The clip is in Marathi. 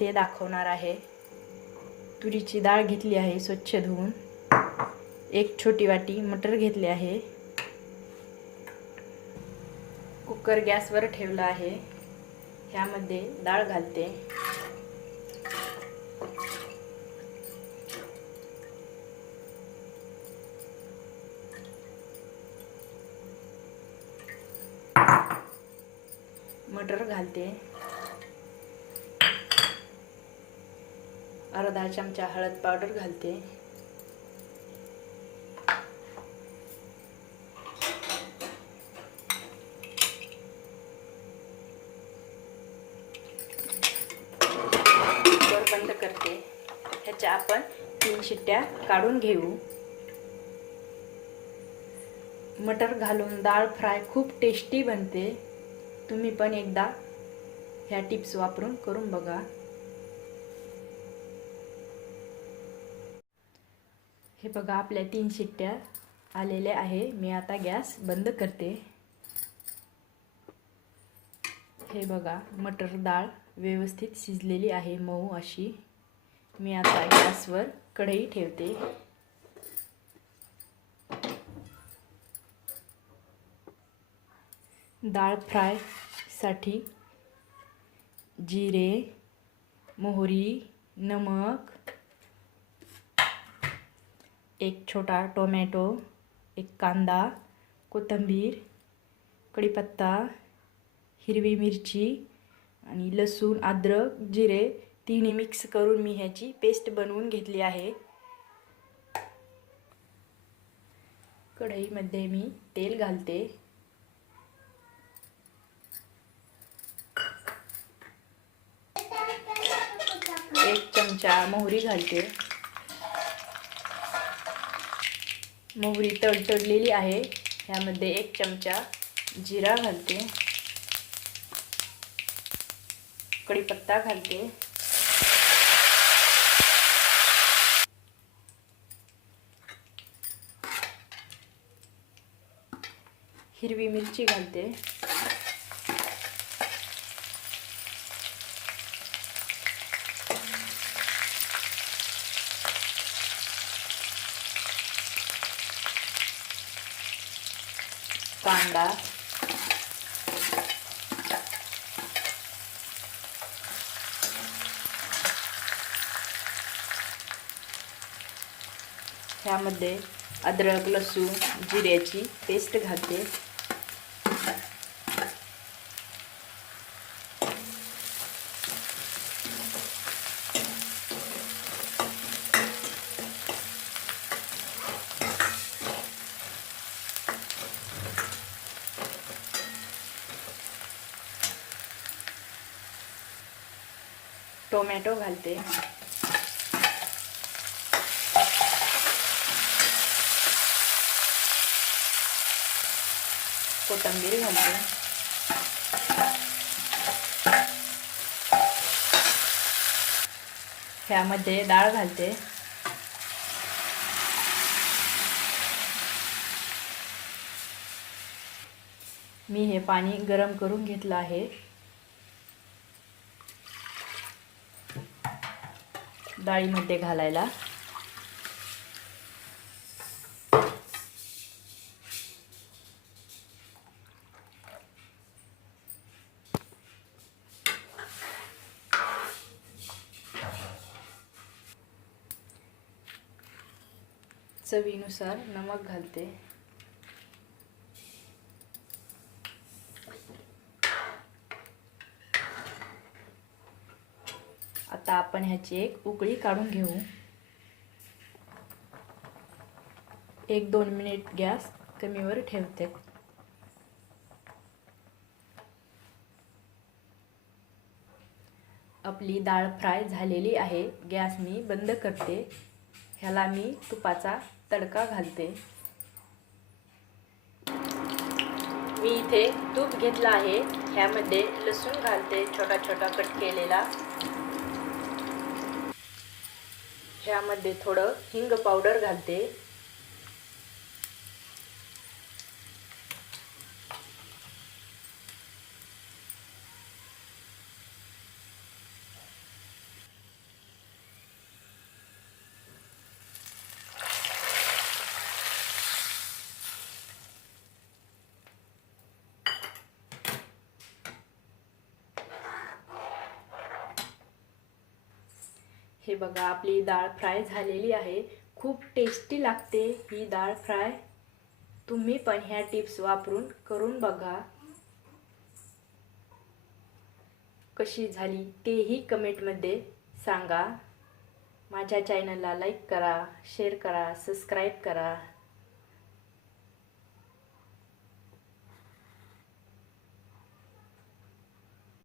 ते दाखवणार आहे। तुरीची डाळ घेतली आहे स्वच्छ धुवून। एक छोटी वाटी मटर घेतले आहे। कुकर गॅसवर ठेवला आहे। ह्यामध्ये डाळ घालते। मटर घालते। अर्धा चमचा हळद पावडर घालते। कुकर बंद करते। ह्याच्या आपण 3 शिट्ट्या काढून घेऊ। मटर घालून डाळ फ्राय खूप टेस्टी बनते। तुम्ही पण एकदा ह्या टिप्स वापरून करून बघा। हे बघा आपल्या 3 शिट्ट्या आलेल्या आहे। मी आता गॅस बंद करते। हे बघा मटर डाळ व्यवस्थित शिजलेली आहे, मऊ अशी। मी आता गॅसवर कढई ठेवते। डाळ फ्राय साठी जिरे, मोहरी, नमक, एक छोटा टोमॅटो, एक कांदा, कोथिंबीर, कढीपत्ता, हिरवी मिरची आणि लसूण, अद्रक, जिरे तिन्ही मिक्स करून मी ह्याची पेस्ट बनवून घेतली आहे। कढईमध्ये मी तेल घालते। एक चमचा मोहरी घालते। मोहरी तडतडलेली आहे। ह्यामध्ये 1 चमचा जिरा घालते। कढीपत्ता घालते। हिरवी मिरची घालते। कांदा, ह्यामध्ये अद्रक, लसूण, जिऱ्याची पेस्ट घालते। टोमॅटो घालते। कोथिंबीर घालते। ह्यामध्ये डाळ घालते। मी हे पाणी गरम करून घेतलं आहे। डाळीमध्ये घालायला चवीनुसार नमक घालते। आता आपण ह्याची एक उकळी काढून घेऊ। 1-2 मिनिट गॅस कमीवर ठेवते। आपली डाळ फ्राय झालेली आहे। गॅस मी बंद करते। ह्याला मी तुपाचा तडका घालते। मी इथे तूप घेतला आहे। ह्यामध्ये लसूण घालते, छोटा छोटा कट केलेला। ह्यामध्ये थोडं हिंग पावडर घालते। हे बघा आपली डाळ फ्राय झालेली आहे. खूप टेस्टी लागते ही डाळ फ्राय. तुम्ही पण ह्या टिप्स वापरून करून बघा. कशी झाली तेही कमेंटमध्ये सांगा. माझ्या चॅनलला लाईक करा, शेअर करा, सबस्क्राईब करा.